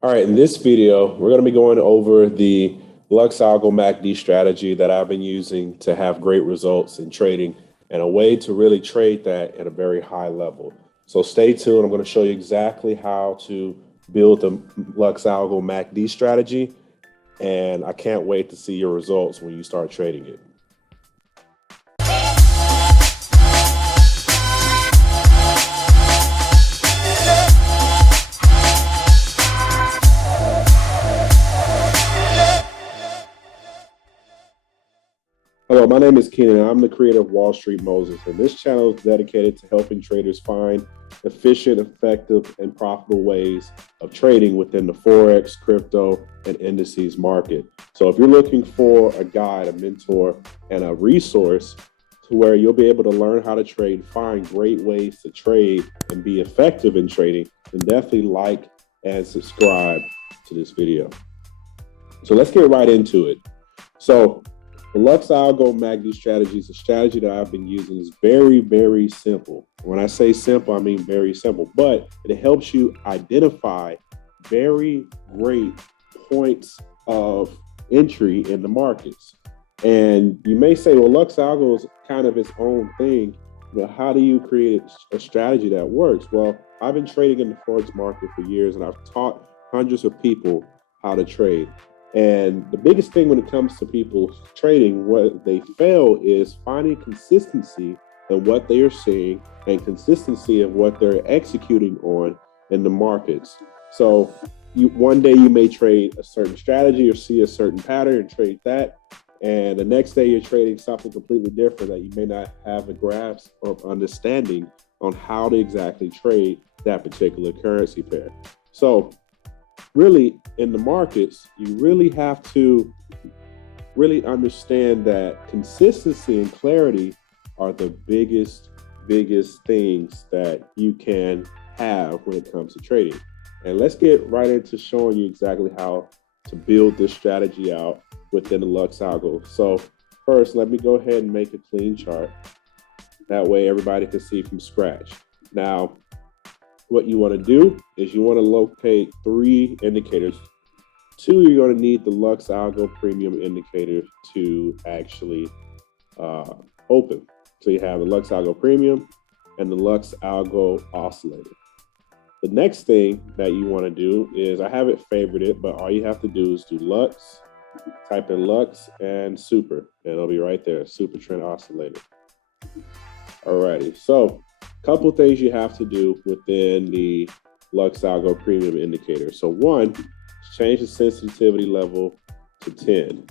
All right, in this video, we're going to be going over the Luxalgo MACD strategy that I've been using to have great results in trading and a way to really trade that at a very high level. So stay tuned. I'm going to show you exactly how to build the Luxalgo MACD strategy, and I can't wait to see your results when you start trading it. Hello, my name is Keenan. I'm the creator of Wall Street Moses, and this channel is dedicated to helping traders find efficient, effective, and profitable ways of trading within the Forex, crypto, and indices market. So if you're looking for a guide, a mentor, and a resource to where you'll be able to learn how to trade, find great ways to trade, and be effective in trading, then definitely like and subscribe to this video. So let's get right into it. So the Luxalgo MACD strategy is a strategy that I've been using. Is very, very simple. When I say simple, I mean very simple, but it helps you identify very great points of entry in the markets. And you may say, well, Luxalgo is kind of its own thing. How do you create a strategy that works? Well, I've been trading in the Forex market for years, and I've taught hundreds of people how to trade. And the biggest thing when it comes to people trading, what they fail is finding consistency in what they are seeing and consistency in what they're executing on in the markets. So one day you may trade a certain strategy or see a certain pattern and trade that. And the next day you're trading something completely different that you may not have a grasp or understanding on how to exactly trade that particular currency pair. So really in the markets, you really have to really understand that consistency and clarity are the biggest things that you can have when it comes to trading. And let's get right into showing you exactly how to build this strategy out within the Luxalgo. So first, let me go ahead and make a clean chart. That way everybody can see from scratch. Now, what you want to do is you want to locate 3 indicators. 2, you're going to need the Luxalgo premium indicator to actually open. So you have the Luxalgo premium and the Luxalgo oscillator. The next thing that you want to do is, I have it favorited, but all you have to do is do Lux, type in Lux and Super, and it'll be right there, Super Trend Oscillator. Alrighty, so a couple things you have to do within the Luxalgo premium indicator. So one, change the sensitivity level to 10.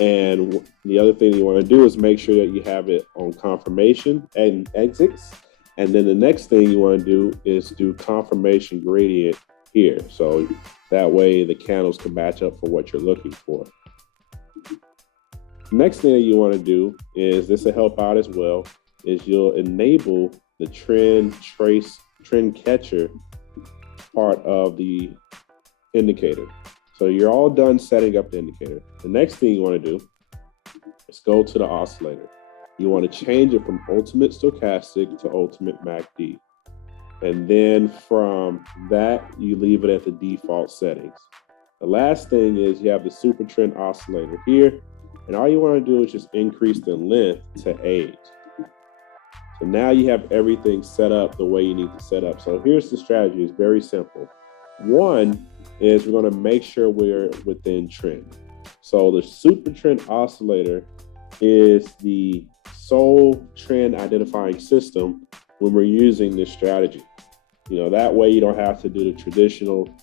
And the other thing you want to do is make sure that you have it on confirmation and exits. And then the next thing you want to do is do confirmation gradient here. So that way the candles can match up for what you're looking for. Next thing that you want to do is, this will help out as well, is you'll enable the trend catcher part of the indicator. So you're all done setting up the indicator. The next thing you want to do is go to the oscillator. You want to change it from ultimate stochastic to ultimate MACD. And then from that, you leave it at the default settings. The last thing is you have the super trend oscillator here. And all you want to do is just increase the length to 8. So now you have everything set up the way you need to set up. So here's the strategy. It's very simple. One is we're going to make sure we're within trend. So the super trend oscillator is the sole trend identifying system when we're using this strategy. That way you don't have to do the traditional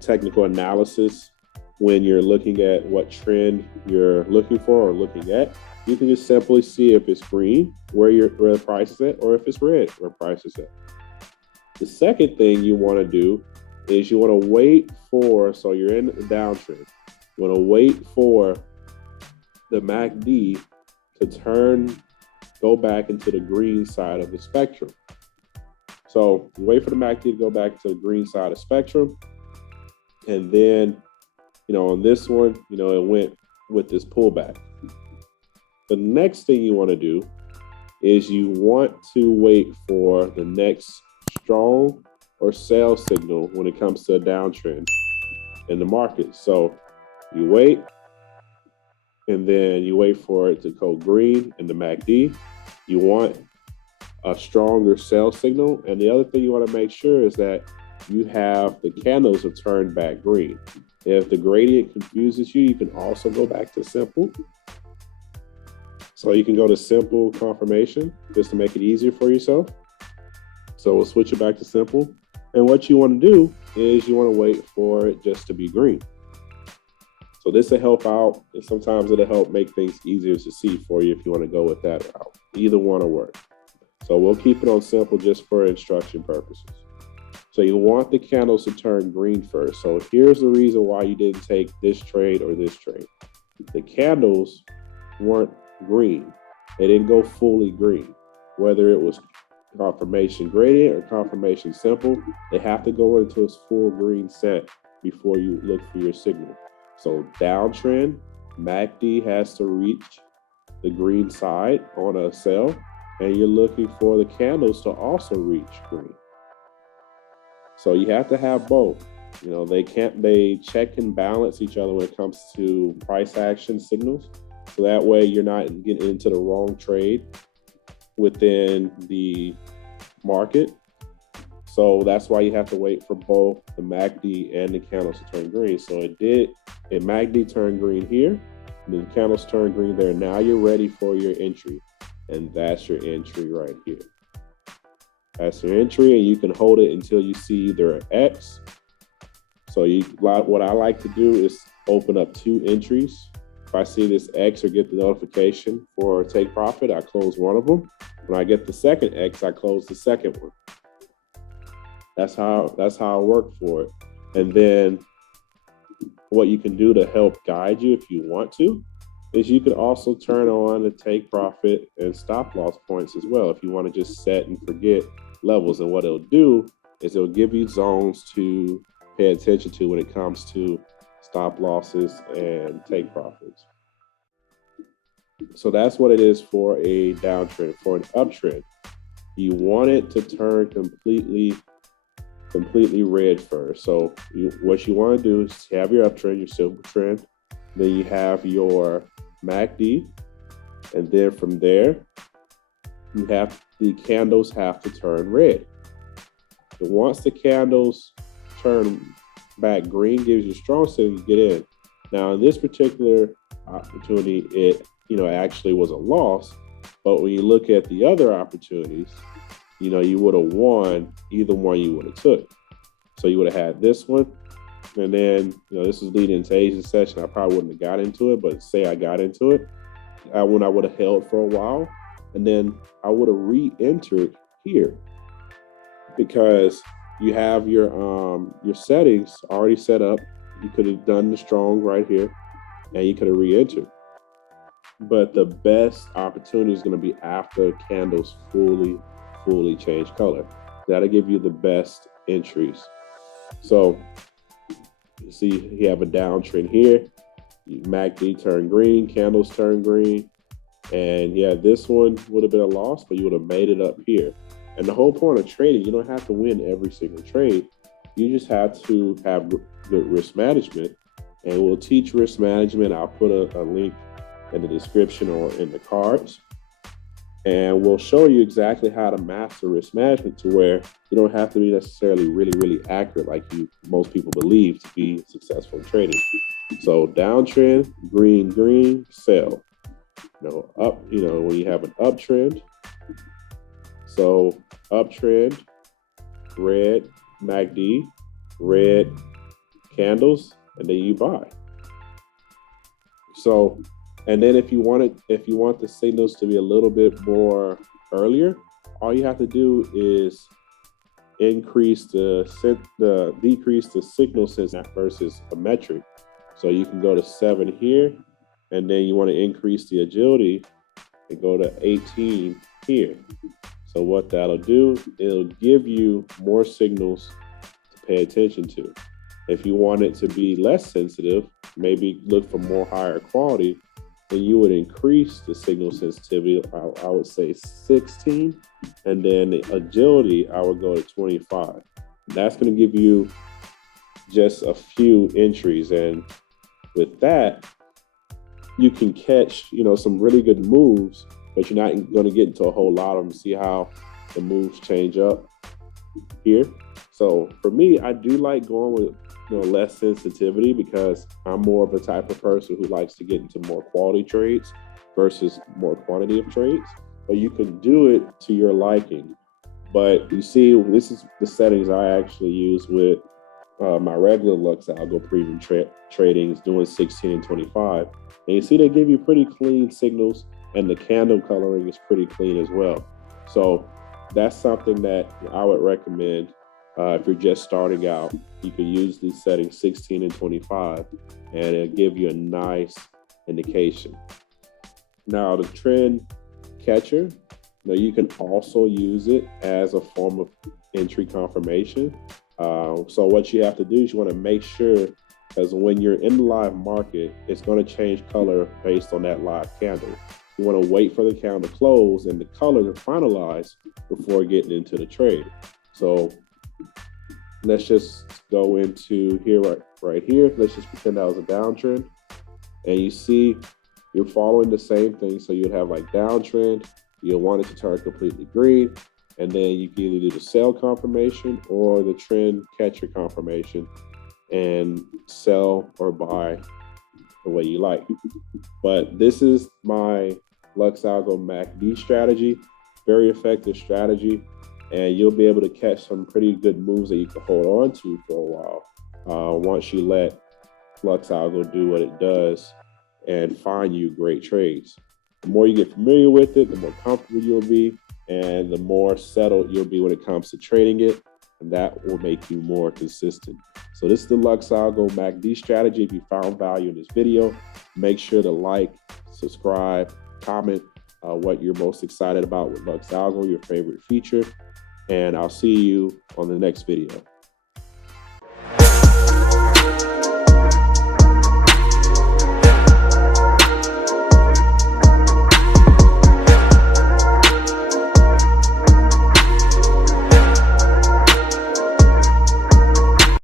technical analysis when you're looking at what trend you're looking for or looking at. You can just simply see if it's green, where the price is at, or if it's red, where price is at. The second thing you want to do is you want to wait for, so you're in the downtrend, you want to wait for the MACD to go back into the green side of the spectrum. So wait for the MACD to go back to the green side of the spectrum. And then, on this one, it went with this pullback. The next thing you want to do is you want to wait for the next strong or sell signal when it comes to a downtrend in the market. So you wait, and then you wait for it to go green in the MACD. You want a stronger sell signal. And the other thing you want to make sure is that you have the candles have turned back green. If the gradient confuses you, you can also go back to simple. So you can go to simple confirmation just to make it easier for yourself. So we'll switch it back to simple. And what you want to do is you want to wait for it just to be green. So this will help out, and sometimes it'll help make things easier to see for you if you want to go with that route. Either one will work. So we'll keep it on simple just for instruction purposes. So you want the candles to turn green first. So here's the reason why you didn't take this trade or this trade. The candles weren't green. They didn't go fully green. Whether it was confirmation gradient or confirmation simple, they have to go into its full green set before you look for your signal. So downtrend, MACD has to reach the green side on a sell, and you're looking for the candles to also reach green. So you have to have both. You know, they check and balance each other when it comes to price action signals. So that way you're not getting into the wrong trade within the market. So that's why you have to wait for both the MACD and the candles to turn green. So MACD turned green here, and then the candles turn green there. Now you're ready for your entry. And that's your entry right here. That's your entry, and you can hold it until you see either an X. So what I like to do is open up 2 entries. If I see this X or get the notification for take profit, I close one of them. When I get the second X, I close the second one. That's how I work for it. And then what you can do to help guide you if you want to is you can also turn on the take profit and stop loss points as well if you want to just set and forget levels. And what it'll do is it'll give you zones to pay attention to when it comes to stop losses and take profits. So that's what it is for a downtrend. For an uptrend, you want it to turn completely red first. So what you want to do is have your uptrend, your simple trend, then you have your MACD, and then from there, the candles have to turn red. And once the candles turn back green, gives you a strong signal to get in. Now, in this particular opportunity, it actually was a loss, but when you look at the other opportunities, you would have won either one you would have took. So you would have had this one, and then this is leading into Asian session. I probably wouldn't have got into it, but say I got into it, when I would have held for a while, and then I would have re-entered here because you have your settings already set up. You could have done the strong right here, and you could have re-entered. But the best opportunity is going to be after candles fully change color. That'll give you the best entries. So you see you have a downtrend here. MACD turn green, candles turn green. And yeah, this one would have been a loss, but you would have made it up here. And the whole point of trading, you don't have to win every single trade. You just have to have good risk management. And we'll teach risk management. I'll put a link in the description or in the cards. And we'll show you exactly how to master risk management to where you don't have to be necessarily really accurate like most people believe to be successful in trading. So downtrend, green, sell. When you have an uptrend, so uptrend, red, MACD, red candles, and then you buy. So, and then if you want the signals to be a little bit more earlier, all you have to do is decrease the signal sensitivity versus a metric. So you can go to 7 here, and then you want to increase the agility and go to 18 here. So what that'll do, it'll give you more signals to pay attention to. If you want it to be less sensitive, maybe look for more higher quality, then you would increase the signal sensitivity, I would say 16, and then the agility, I would go to 25. That's going to give you just a few entries. And with that, you can catch, some really good moves, but you're not going to get into a whole lot of them. See how the moves change up here. So for me, I do like going with less sensitivity because I'm more of a type of person who likes to get into more quality trades versus more quantity of trades. But you can do it to your liking. But you see, this is the settings I actually use with my regular Lux Algo premium tradings doing 16 and 25. And you see they give you pretty clean signals, and the candle coloring is pretty clean as well. So that's something that I would recommend if you're just starting out. You can use these settings 16 and 25, and it'll give you a nice indication. Now the trend catcher, you can also use it as a form of entry confirmation. So what you have to do is you want to make sure, because when you're in the live market, it's going to change color based on that live candle. You want to wait for the candle to close and the color to finalize before getting into the trade. So let's just go into here, right here. Let's just pretend that was a downtrend. And you see you're following the same thing. So you'd have like downtrend, you'll want it to turn completely green. And then you can either do the sell confirmation or the trend catcher confirmation and sell or buy the way you like. But this is my Luxalgo MACD strategy, very effective strategy. And you'll be able to catch some pretty good moves that you can hold on to for a while once you let Luxalgo do what it does and find you great trades. The more you get familiar with it, the more comfortable you'll be, and the more settled you'll be when it comes to trading it, and that will make you more consistent. So this is the Luxalgo MACD strategy. If you found value in this video, make sure to like, subscribe, comment what you're most excited about with Luxalgo, your favorite feature, and I'll see you on the next video.